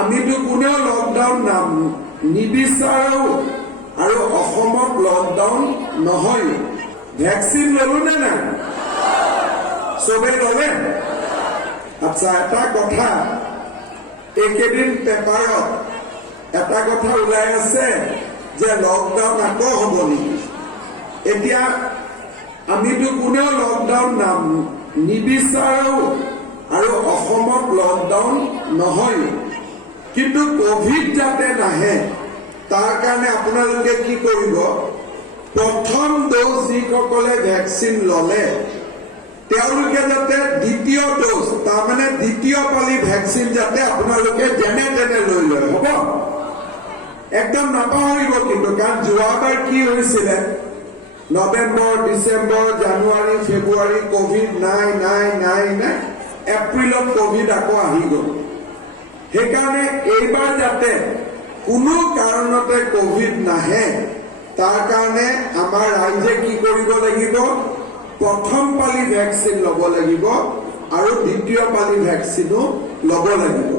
আমিতো কোনেও লকডাউন নিবিচাৰো আৰু অসমত লকডাউন নহয়। ভ্যাকসিন ললো নে নাই? সবে ললে? আচ্ছা, এটা কথা এইকেইদিন পেপাৰত এটা কথা ওলাই আছে যে লকডাউন আকৌ হ'ব নেকি। এতিয়া আমিতো কোনেও লকডাউন নিবিচাৰো আৰু অসমত লকডাউন নহয়, কিন্তু কোভিড যাতে নাহে তাৰ কাৰণে আপোনালোকে কি কৰিব, প্ৰথম ডোজ যিসকলে ভ্যাকসিন ললে তেওঁলোকে যাতে দ্বিতীয় ডোজ, তাৰমানে দ্বিতীয় পালি ভ্যাকসিন যাতে আপোনালোকে যেনে তেনে লৈ লয়। হ'ব, একদম নাপাহৰিব কিন্তু, কাৰণ যোৱাবাৰ কি হৈছিলে, নৱেম্বৰ, ডিচেম্বৰ, জানুৱাৰী, ফেব্ৰুৱাৰী কোভিড নাই, এপ্ৰিলত কোভিড আকৌ আহি গ'ল। সেইকাৰণে এইবাৰ যাতে কোনো কাৰণতে কোভিড নাহে তাৰ কাৰণে আমাৰ ৰাইজে কি কৰিব লাগিব, প্ৰথম পালি ভ্যাকসিন ল'ব লাগিব আৰু দ্বিতীয় পালি ভ্যাকসিনো ল'ব লাগিব।